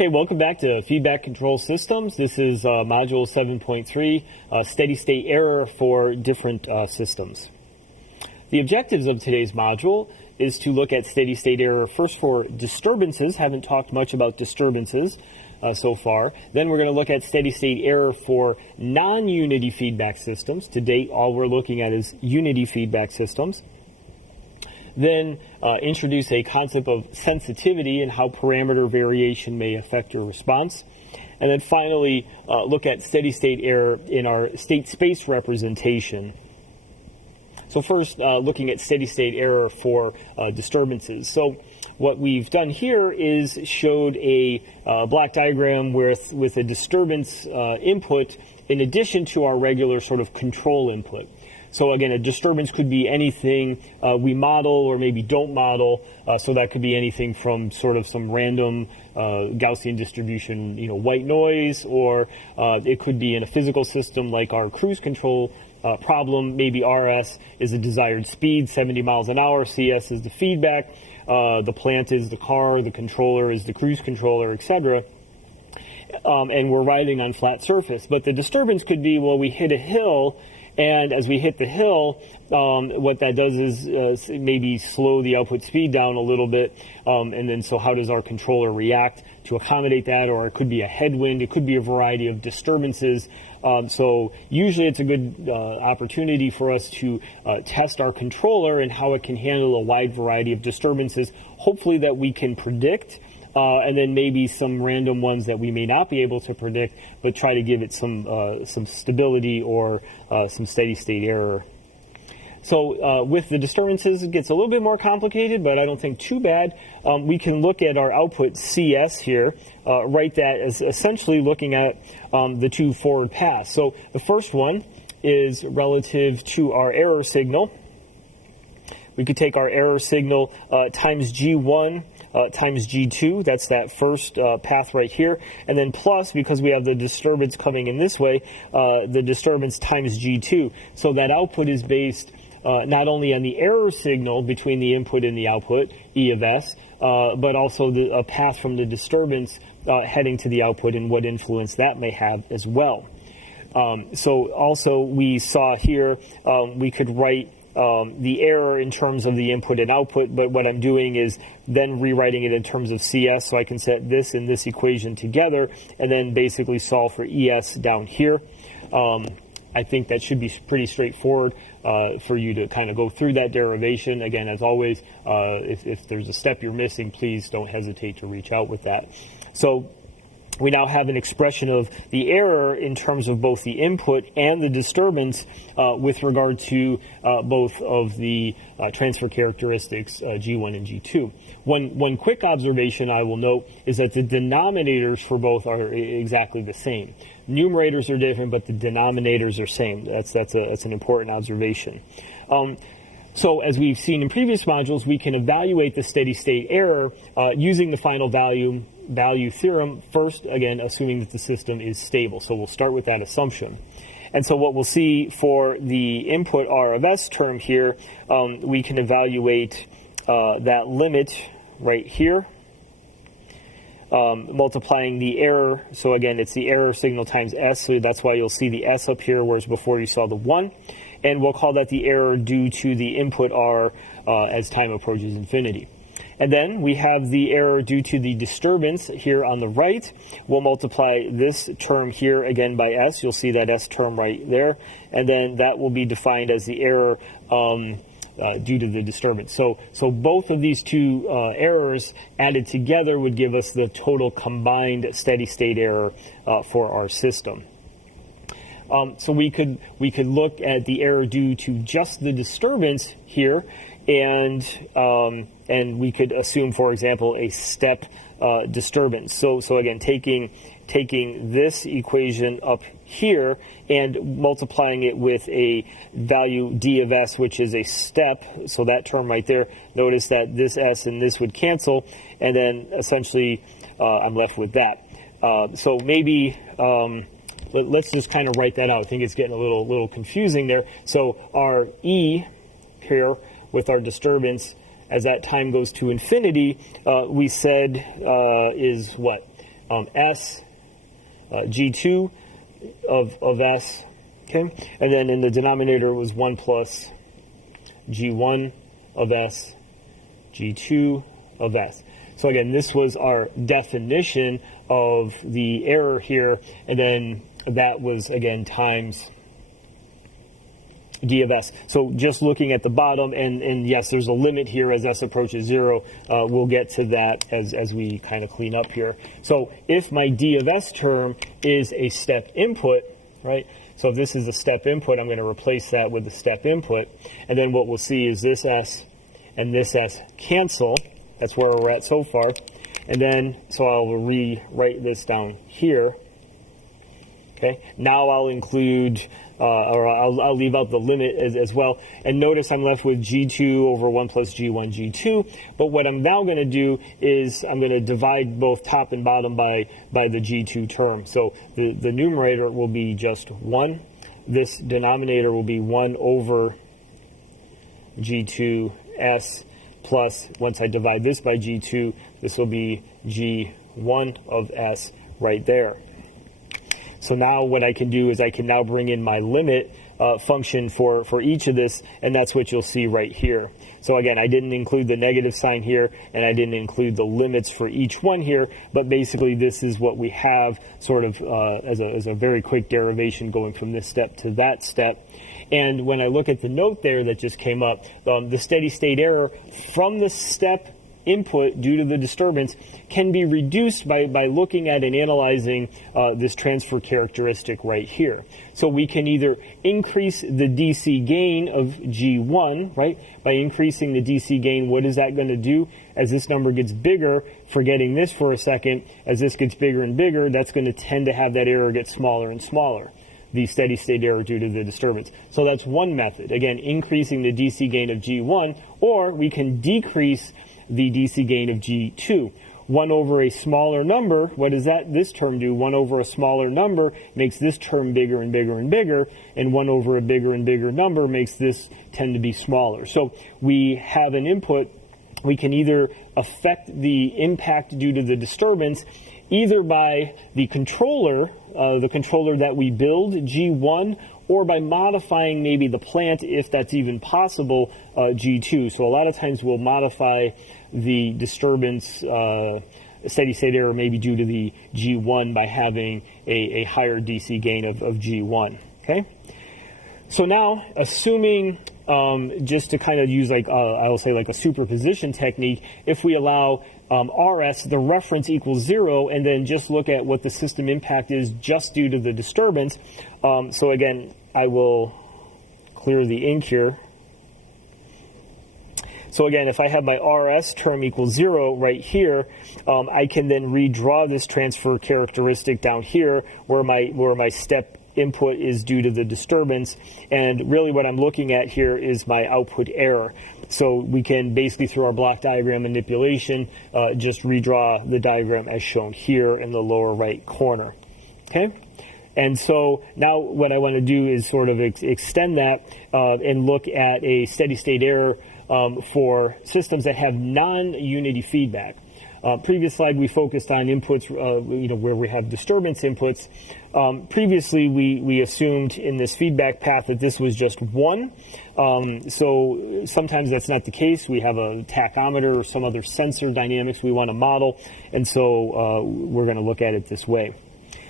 Okay, welcome back to Feedback Control Systems. This is Module 7.3, Steady State Error for different systems. The objectives of today's module is to look at steady state error first for disturbances. Haven't talked much about disturbances so far. Then we're going to look at steady state error for non-unity feedback systems. To date, all we're looking at is unity feedback systems. Then introduce a concept of sensitivity and how parameter variation may affect your response. And then finally, look at steady state error in our state space representation. So first, looking at steady state error for disturbances. So what we've done here is showed a black diagram with a disturbance input in addition to our regular sort of control input. So again, a disturbance could be anything we model or maybe don't model. So that could be anything from sort of some random Gaussian distribution, white noise, or it could be in a physical system like our cruise control problem. Maybe RS is the desired speed, 70 miles an hour. CS is the feedback. The plant is the car. The controller is the cruise controller, etc. And we're riding on flat surface. But the disturbance could be, well, we hit a hill. And as we hit the hill, what that does is maybe slow the output speed down a little bit. And then so how does our controller react to accommodate that? Or it could be a headwind. It could be a variety of disturbances. So usually it's a good opportunity for us to test our controller and how it can handle a wide variety of disturbances, hopefully that we can predict. And then maybe some random ones that we may not be able to predict, but try to give it some stability or some steady state error. So with the disturbances, it gets a little bit more complicated, but I don't think too bad. We can look at our output CS here, write that as essentially looking at the two forward paths. So the first one is relative to our error signal. We could take our error signal times G1 times G2, that's that first path right here, and then plus, because we have the disturbance coming in this way, the disturbance times G2. So that output is based not only on the error signal between the input and the output, E of S, but also a path from the disturbance heading to the output and what influence that may have as well. So also we saw here, we could write the error in terms of the input and output, but what I'm doing is then rewriting it in terms of CS, so I can set this and this equation together and then basically solve for ES down here. I think that should be pretty straightforward for you to kind of go through that derivation. Again, as always, if there's a step you're missing, please don't hesitate to reach out with that. So we now have an expression of the error in terms of both the input and the disturbance with regard to both of the transfer characteristics, G1 and G2. One quick observation I will note is that the denominators for both are exactly the same. Numerators are different, but the denominators are same. That's an important observation. So as we've seen in previous modules, we can evaluate the steady state error using the final value theorem, first, again, assuming that the system is stable. So we'll start with that assumption. And so what we'll see for the input R of S term here, we can evaluate that limit right here, multiplying the error. So again, it's the error signal times S, so that's why you'll see the S up here, whereas before you saw the 1. And we'll call that the error due to the input R as time approaches infinity. And then we have the error due to the disturbance here on the right. We'll multiply this term here again by S. You'll see that S term right there. And then that will be defined as the error due to the disturbance. So both of these two errors added together would give us the total combined steady state error for our system. So we could look at the error due to just the disturbance here, and we could assume, for example, a step disturbance. So again, taking this equation up here and multiplying it with a value D of S, which is a step, so that term right there, notice that this S and this would cancel, and then essentially I'm left with that. So maybe let's just kind of write that out. I think it's getting a little confusing there. So our E here with our disturbance, as that time goes to infinity, we said is what? S, G2 of S, okay? And then in the denominator it was 1 plus G1 of S, G2 of S. So again, this was our definition of the error here, and then that was, again, times d of s. So just looking at the bottom, and yes, there's a limit here as s approaches 0. We'll get to that as we kind of clean up here. So if my d of s term is a step input, right? So if this is a step input, I'm going to replace that with the step input. And then what we'll see is this s and this s cancel. That's where we're at so far. And then, so I'll rewrite this down here. Okay, now I'll include, or I'll leave out the limit as well. And notice I'm left with G2 over 1 plus G1, G2. But what I'm now going to do is I'm going to divide both top and bottom by the G2 term. So the numerator will be just 1. This denominator will be 1 over G2S plus, once I divide this by G2, this will be G1 of S right there. So now what I can do is I can now bring in my limit function for each of this, and that's what you'll see right here. So again, I didn't include the negative sign here, and I didn't include the limits for each one here, but basically this is what we have sort of as a very quick derivation going from this step to that step. And when I look at the note there that just came up, the steady state error from the step input due to the disturbance can be reduced by looking at and analyzing this transfer characteristic right here. So we can either increase the DC gain of G1, right? By increasing the DC gain, what is that going to do? As this number gets bigger, forgetting this for a second, as this gets bigger and bigger, that's going to tend to have that error get smaller and smaller, the steady state error due to the disturbance. So that's one method. Again, increasing the DC gain of G1, or we can decrease the DC gain of G2. 1 over a smaller number, what does this term do? 1 over a smaller number makes this term bigger and bigger and bigger, and 1 over a bigger and bigger number makes this tend to be smaller. So we have an input. We can either affect the impact due to the disturbance either by the controller that we build, G1, or by modifying maybe the plant, if that's even possible, G2. So a lot of times we'll modify the disturbance steady state error maybe due to the G1 by having a higher DC gain of G1. Okay? So now, assuming, just to kind of use I'll say like a superposition technique, if we allow RS, the reference equals 0, and then just look at what the system impact is just due to the disturbance. So again, I will clear the ink here. So again, if I have my RS term equals 0 right here, I can then redraw this transfer characteristic down here where my step input is due to the disturbance, and really what I'm looking at here is my output error. So we can basically, through our block diagram manipulation, just redraw the diagram as shown here in the lower right corner. Okay? And so now what I want to do is sort of extend that and look at a steady state error for systems that have non-unity feedback. Previous slide we focused on inputs, where we have disturbance inputs. Previously we assumed in this feedback path that this was just 1. So sometimes that's not the case. We have a tachometer or some other sensor dynamics we want to model, and so we're going to look at it this way.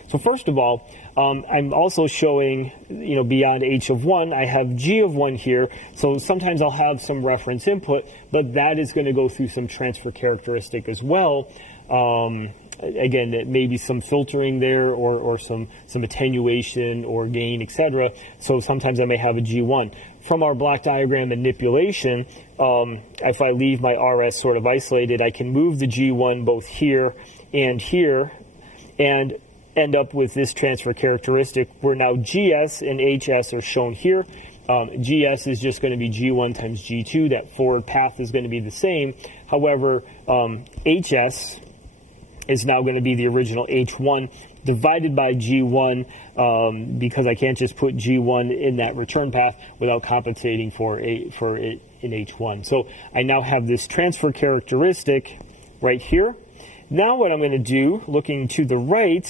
So first of all, I'm also showing, beyond h of 1, I have g of 1 here. So sometimes I'll have some reference input, but that is going to go through some transfer characteristic as well. Again, it may be some filtering there or some attenuation or gain, etc. So sometimes I may have a G1. From our block diagram manipulation, if I leave my RS sort of isolated, I can move the G1 both here, and end up with this transfer characteristic where now GS and HS are shown here. GS is just going to be G1 times G2. That forward path is going to be the same. However, HS is now going to be the original H1 divided by G1 because I can't just put G1 in that return path without compensating for it in H1. So I now have this transfer characteristic right here. Now what I'm going to do, looking to the right,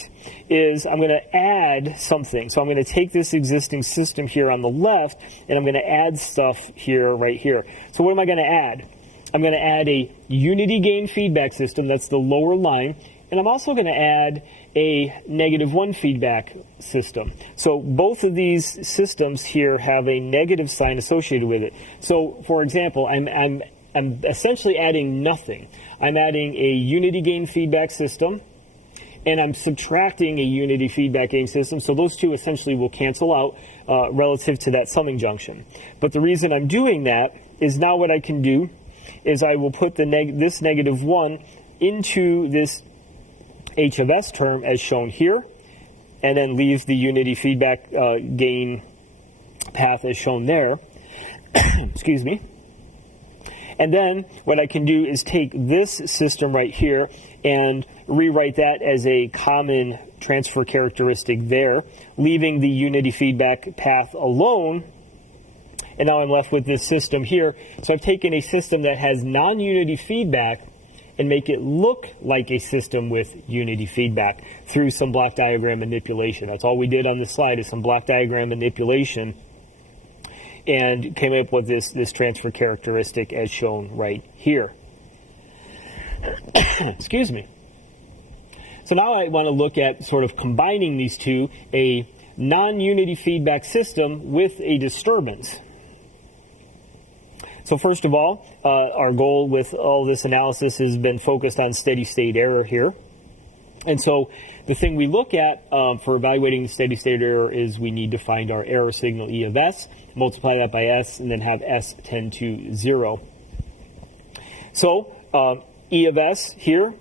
is I'm going to add something. So I'm going to take this existing system here on the left, and I'm going to add stuff here, right here. So what am I going to add? I'm going to add a unity gain feedback system, that's the lower line, and I'm also going to add a -1 feedback system. So both of these systems here have a negative sign associated with it. So for example, I'm essentially adding nothing. I'm adding a unity gain feedback system, and I'm subtracting a unity feedback gain system. So those two essentially will cancel out relative to that summing junction. But the reason I'm doing that is now what I can do is I will put this -1 into this H of S term as shown here, and then leave the unity feedback gain path as shown there. Excuse me. And then what I can do is take this system right here and rewrite that as a common transfer characteristic there, leaving the unity feedback path alone. And now I'm left with this system here. So I've taken a system that has non-unity feedback and make it look like a system with unity feedback through some block diagram manipulation. That's all we did on this slide, is some block diagram manipulation, and came up with this transfer characteristic as shown right here. Excuse me. So now I want to look at sort of combining these two, a non-unity feedback system with a disturbance. So first of all, our goal with all this analysis has been focused on steady state error here. And so the thing we look at for evaluating steady state error is we need to find our error signal E of S, multiply that by S, and then have S tend to 0. So E of S here,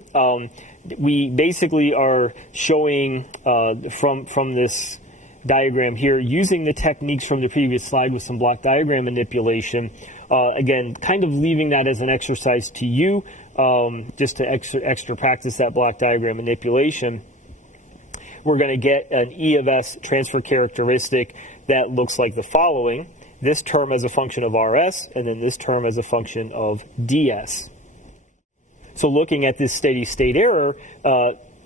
we basically are showing from this diagram here, using the techniques from the previous slide with some block diagram manipulation. Again, kind of leaving that as an exercise to you, just to extra practice that block diagram manipulation. We're going to get an E of S transfer characteristic that looks like the following. This term as a function of RS, and then this term as a function of DS. So looking at this steady state error,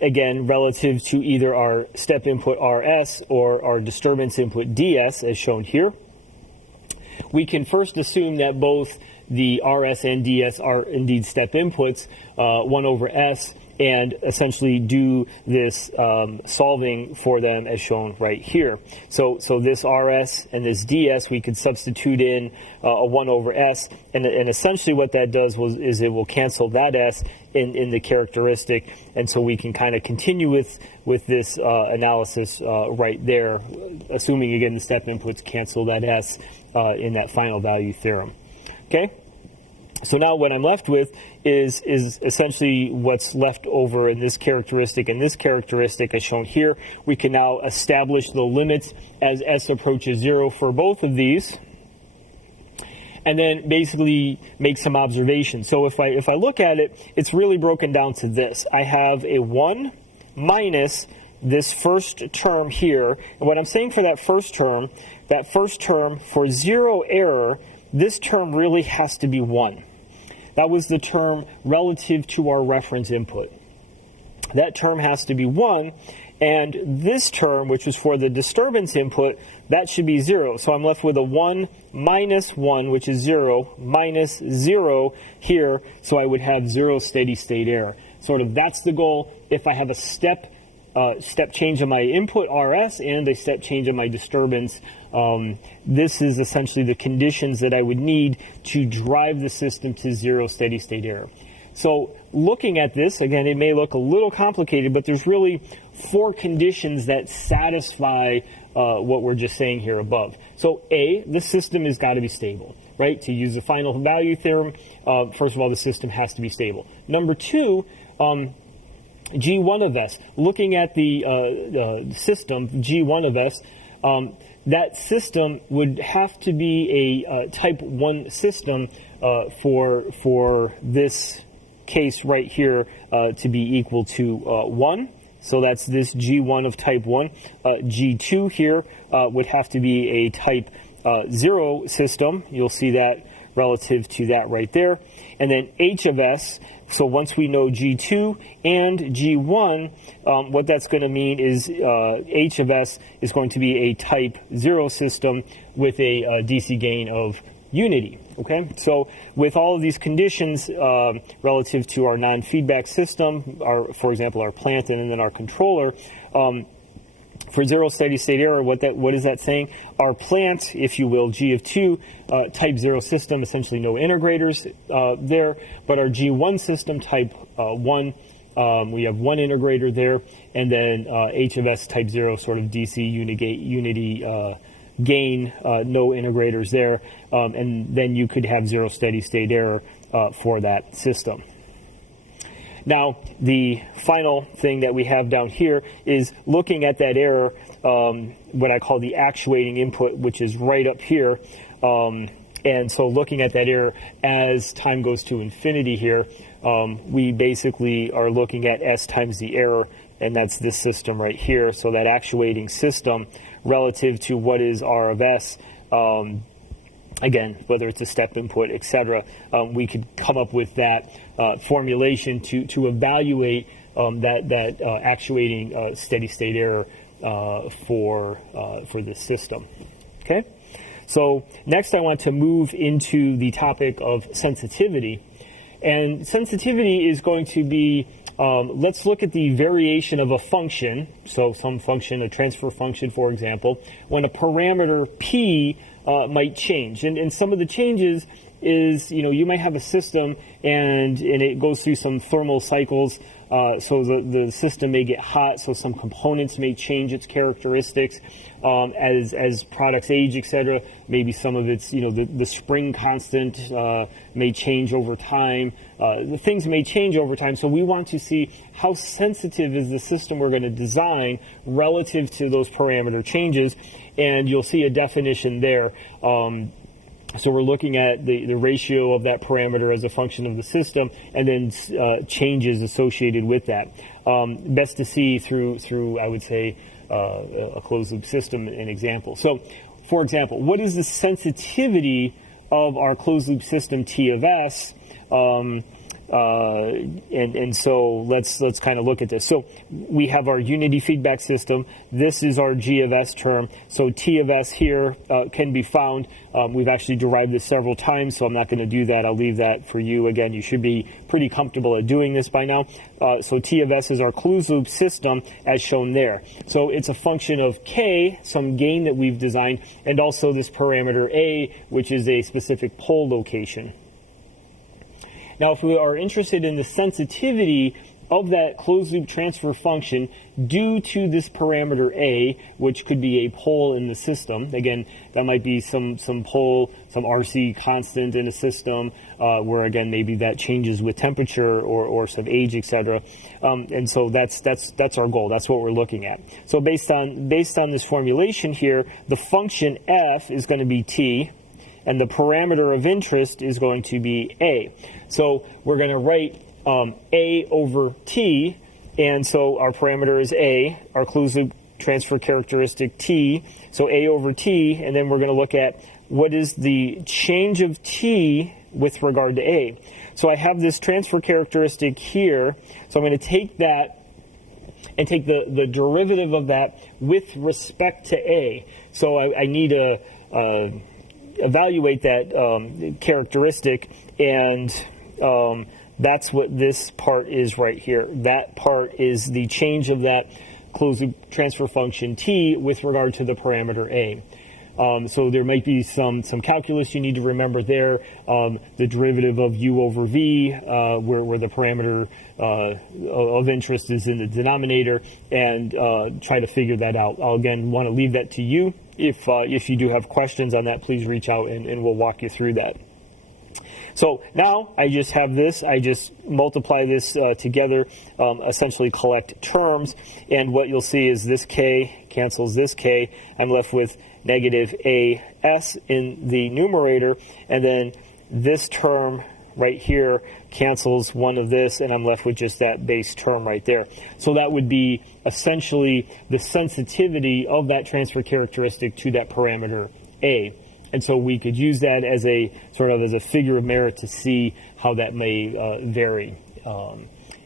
again, relative to either our step input RS or our disturbance input DS, as shown here, we can first assume that both the RS and DS are indeed step inputs, 1 over S, and essentially do this solving for them as shown right here. So this RS and this DS, we could substitute in a 1 over S, and essentially what that does is it will cancel that S in the characteristic, and so we can kind of continue with this analysis right there, assuming again the step inputs cancel that S in that final value theorem. Okay? So now what I'm left with is essentially what's left over in this characteristic and this characteristic as shown here. We can now establish the limits as S approaches 0 for both of these, and then basically make some observations. So if I look at it, it's really broken down to this. I have a 1 minus this first term here. And what I'm saying for that first term for 0 error, this term really has to be 1. That was the term relative to our reference input. That term has to be 1, and this term, which was for the disturbance input, that should be 0. So I'm left with a 1 minus 1, which is 0, minus 0 here, so I would have 0 steady state error. Sort of that's the goal. If I have a step change on my input RS and a step change on my disturbance, this is essentially the conditions that I would need to drive the system to 0 steady state error. So looking at this, again, it may look a little complicated, but there's really 4 conditions that satisfy what we're just saying here above. So A, the system has got to be stable, right? To use the final value theorem, first of all, the system has to be stable. Number 2, G1 of S. Looking at the system, G1 of S, that system would have to be a type 1 system for this case right here to be equal to 1. So that's this G1 of type 1. G2 here would have to be a type 0 system. You'll see that relative to that right there. And then h of s, so once we know G2 and G1, what that's going to mean is h of s is going to be a type 0 system with a DC gain of unity. Okay, so with all of these conditions relative to our non-feedback system, for example, our plant and then our controller, for zero steady state error, what is that saying? Our plant, if you will, G of 2, type 0 system, essentially no integrators there, but our G1 system, type 1, we have one integrator there, and then h of s type 0, sort of DC unity gain, no integrators there, and then you could have zero steady state error for that system. Now, the final thing that we have down here is looking at that error, what I call the actuating input, which is right up here. And so looking at that error as time goes to infinity here, we basically are looking at S times the error, and that's this system right here. So that actuating system relative to what is R of S, again, whether it's a step input, etc., we could come up with that formulation to evaluate that actuating steady state error for this system. Okay, so next I want to move into the topic of sensitivity, and sensitivity is going to be let's look at the variation of a function, so some function, a transfer function, for example, when a parameter p might change. And some of the changes is, you might have a system and it goes through some thermal cycles, so the system may get hot, so some components may change its characteristics as products age, etc. Maybe some of its, the spring constant may change over time. The things may change over time, so we want to see how sensitive is the system we're going to design relative to those parameter changes, and you'll see a definition there. So we're looking at the ratio of that parameter as a function of the system, and then changes associated with that. Best to see through I would say, a closed-loop system, an example. So, for example, what is the sensitivity of our closed-loop system T of S? And so let's kind of look at this. So we have our unity feedback system. This is our G of S term. So T of S here can be found. We've actually derived this several times, so I'm not going to do that. I'll leave that for you. Again, you should be pretty comfortable at doing this by now. So T of S is our closed loop system as shown there. So it's a function of K, some gain that we've designed, and also this parameter A, which is a specific pole location. Now, if we are interested in the sensitivity of that closed-loop transfer function due to this parameter A, which could be a pole in the system, again, that might be some pole, some RC constant in a system, where again maybe that changes with temperature or some age, etc. And so that's our goal. That's what we're looking at. So based on this formulation here, the function f is going to be t, and the parameter of interest is going to be A. So we're going to write A over T, and so our parameter is A, our closed loop transfer characteristic T, so A over T, and then we're going to look at what is the change of T with regard to A. So I have this transfer characteristic here, so I'm going to take that and take the derivative of that with respect to A. So I need to evaluate that characteristic, and that's what this part is right here. That part is the change of that closed loop transfer function T with regard to the parameter A. So there might be some calculus you need to remember there. The derivative of U over V, where the parameter of interest is in the denominator, and try to figure that out. I'll again want to leave that to you. If you do have questions on that, please reach out and we'll walk you through that. So now I just have this. I just multiply this together, essentially collect terms, and what you'll see is this K cancels this K. I'm left with negative AS in the numerator, and then this term right here cancels one of this, and I'm left with just that base term right there. So that would be essentially the sensitivity of that transfer characteristic to that parameter A. And so we could use that as a sort of as a figure of merit to see how that may vary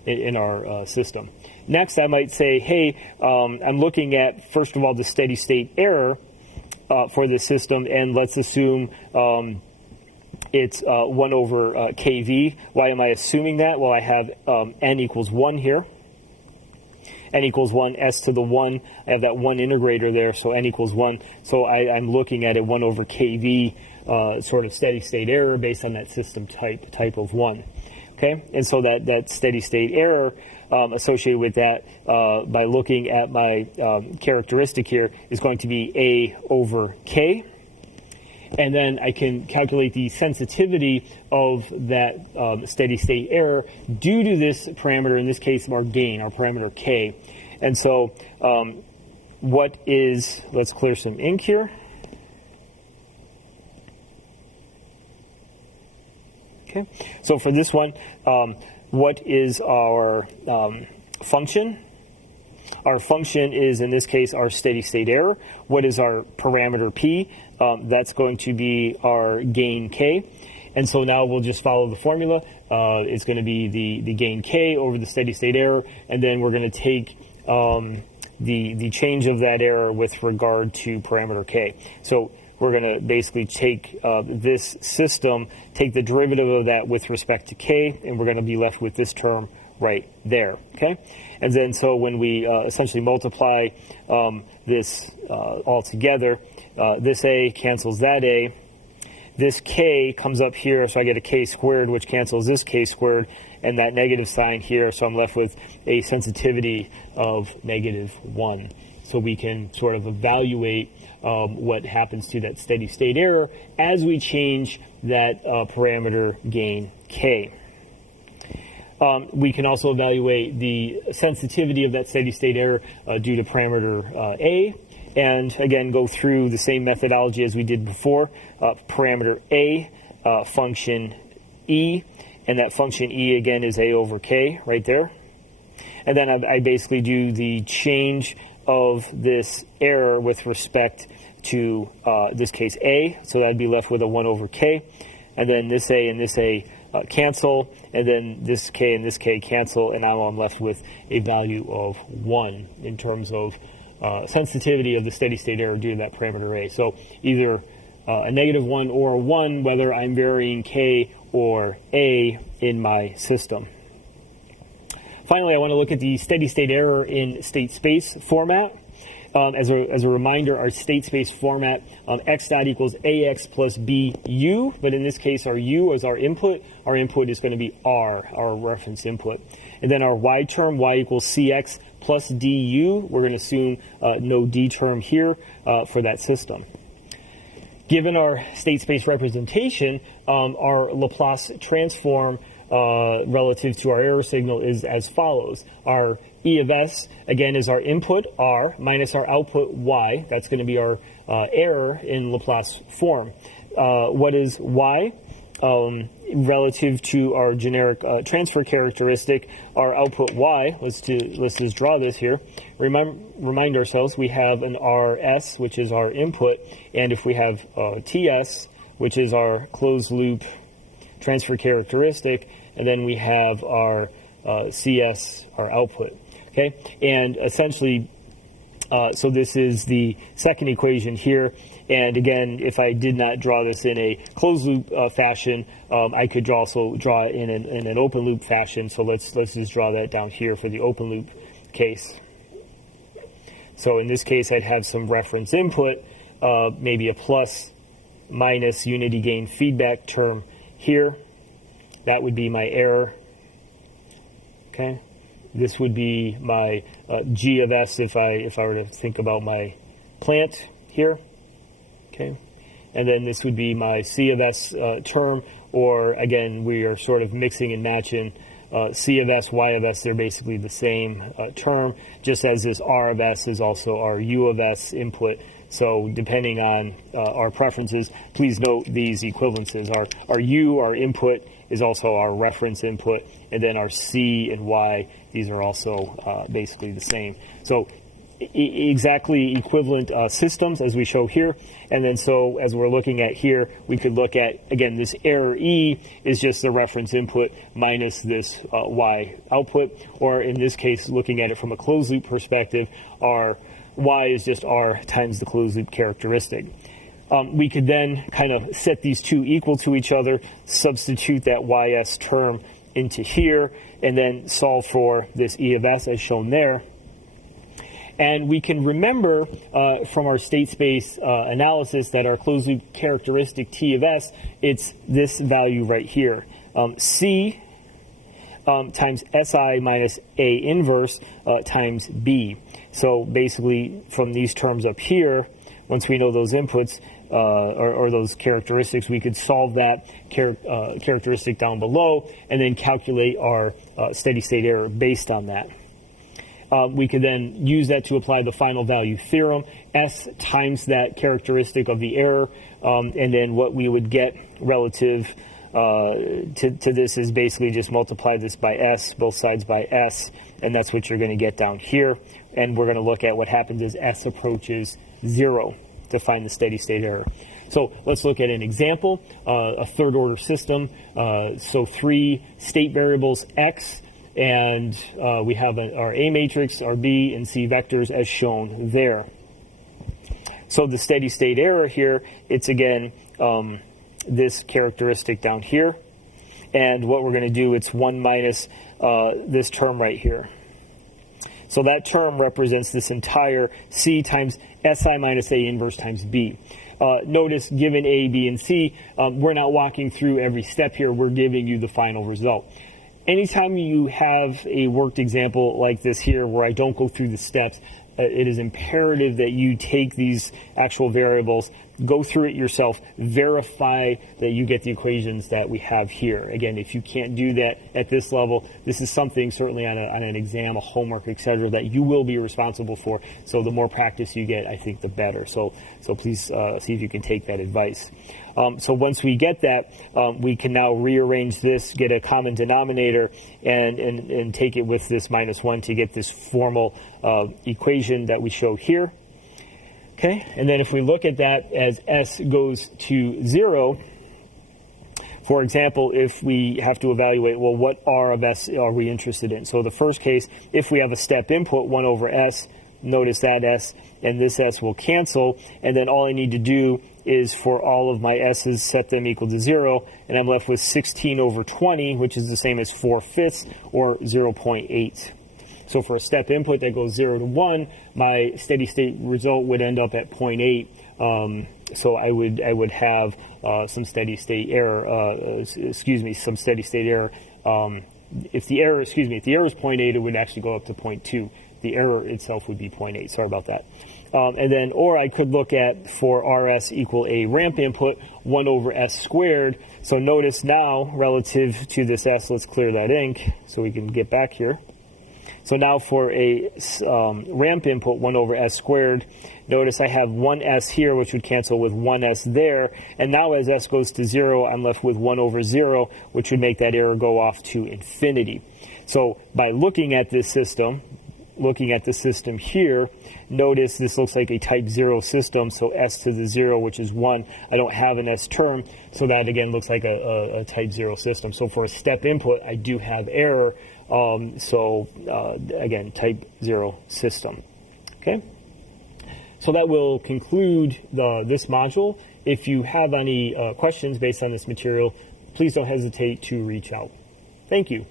in our system. Next, I might say, hey, I'm looking at, first of all, the steady state error for this system, and let's assume it's 1 over kV. Why am I assuming that? Well, I have n equals 1 here. N equals 1, s to the 1. I have that 1 integrator there, so n equals 1. So I'm looking at a 1 over kV sort of steady state error based on that system type of 1. Okay, and so that steady state error associated with that by looking at my characteristic here is going to be A over K. And then I can calculate the sensitivity of that steady state error due to this parameter, in this case our gain, our parameter K. And so what is, let's clear some ink here. Okay, so for this one, what is our function? Our function is, in this case, our steady state error. What is our parameter P? That's going to be our gain K. And so now we'll just follow the formula. It's going to be the gain K over the steady state error, and then we're going to take the change of that error with regard to parameter K. So we're going to basically take this system, take the derivative of that with respect to K, and we're going to be left with this term right there, okay? And then so when we essentially multiply this all together, this A cancels that A, this K comes up here, so I get a K squared, which cancels this K squared, and that negative sign here, so I'm left with a sensitivity of -1. So we can sort of evaluate what happens to that steady state error as we change that parameter gain K. We can also evaluate the sensitivity of that steady state error due to parameter A, and again go through the same methodology as we did before. Parameter A, function E, and that function E again is A over K right there. And then I basically do the change of this error with respect to this case A, so I'd be left with a 1 over K, and then this A and this A cancel, and then this K and this K cancel, and now I'm left with a value of 1 in terms of sensitivity of the steady state error due to that parameter A. So either a -1 or a 1, whether I'm varying K or A in my system. Finally, I want to look at the steady state error in state space format. As a reminder, our state space format, x dot equals ax plus bu, but in this case our u is our input. Our input is going to be r, our reference input. And then our y term, y equals cx plus du. We're going to assume no d term here for that system. Given our state space representation, our Laplace transform relative to our error signal is as follows. Our E of S, again, is our input, R, minus our output, Y. That's going to be our error in Laplace form. What is Y? Relative to our generic transfer characteristic, our output Y, let's just draw this here. Remind ourselves we have an RS, which is our input, and if we have TS, which is our closed loop transfer characteristic, and then we have our CS, our output. Okay, and essentially, so this is the second equation here. And again, if I did not draw this in a closed loop fashion, I could also draw it in an open loop fashion. So let's just draw that down here for the open loop case. So in this case, I'd have some reference input, maybe a plus minus unity gain feedback term here. That would be my error. Okay, this would be my G of S if I were to think about my plant here. Okay, and then this would be my C of S term, or again, we are sort of mixing and matching C of S, Y of S. They're basically the same term, just as this R of S is also our U of S input. So depending on our preferences, please note these equivalences. Our U, our input, is also our reference input, and then our C and Y, these are also basically the same. So exactly equivalent systems as we show here. And then so as we're looking at here, we could look at, again, this error E is just the reference input minus this Y output, or in this case, looking at it from a closed loop perspective, our Y is just R times the closed loop characteristic. We could then kind of set these two equal to each other, substitute that YS term into here, and then solve for this E of S as shown there. And we can remember from our state space analysis that our closed loop characteristic T of S, it's this value right here. C times SI minus A inverse times B. So basically from these terms up here, once we know those inputs or those characteristics, we could solve that characteristic down below and then calculate our steady state error based on that. We could then use that to apply the final value theorem, S times that characteristic of the error, and then what we would get relative to this is basically just multiply this by S, both sides by S, and that's what you're going to get down here. And we're going to look at what happens as S approaches 0 to find the steady state error. So let's look at an example, a third order system. So 3 state variables X, and we have our A matrix, our B, and C vectors as shown there. So the steady state error here, it's again this characteristic down here. And what we're going to do, it's 1 minus this term right here. So that term represents this entire C times SI minus A inverse times B. Notice, given A, B, and C, we're not walking through every step here. We're giving you the final result. Anytime you have a worked example like this here where I don't go through the steps, it is imperative that you take these actual variables, go through it yourself, verify that you get the equations that we have here. Again, if you can't do that at this level, this is something certainly on an exam, a homework, etc., that you will be responsible for. So the more practice you get, I think the better. So please see if you can take that advice. So once we get that, we can now rearrange this, get a common denominator, and take it with this -1 to get this formal equation that we show here. Okay, and then if we look at that as S goes to 0, for example, if we have to evaluate, well, what R of S are we interested in? So the first case, if we have a step input, 1 over S, notice that S and this S will cancel, and then all I need to do is for all of my S's set them equal to 0, and I'm left with 16 over 20, which is the same as 4/5 or 0.8. So for a step input that goes 0 to 1, my steady state result would end up at 0.8. So I would have some steady state error. Some steady state error. If the error is 0.8, it would actually go up to 0.2. The error itself would be 0.8. Sorry about that. And then, or I could look at for RS equal a ramp input 1 over S squared. So notice now relative to this S, let's clear that ink so we can get back here. So now for a ramp input 1 over S squared, notice I have 1 S here, which would cancel with 1 S there. And now as S goes to 0, I'm left with 1 over 0, which would make that error go off to infinity. So by looking at this system, here, notice this looks like a type 0 system, so S to the 0, which is 1. I don't have an S term, so that again looks like a type 0 system. So for a step input, I do have error. Again, type 0 system. Okay? So that will conclude this module. If you have any questions based on this material, please don't hesitate to reach out. Thank you.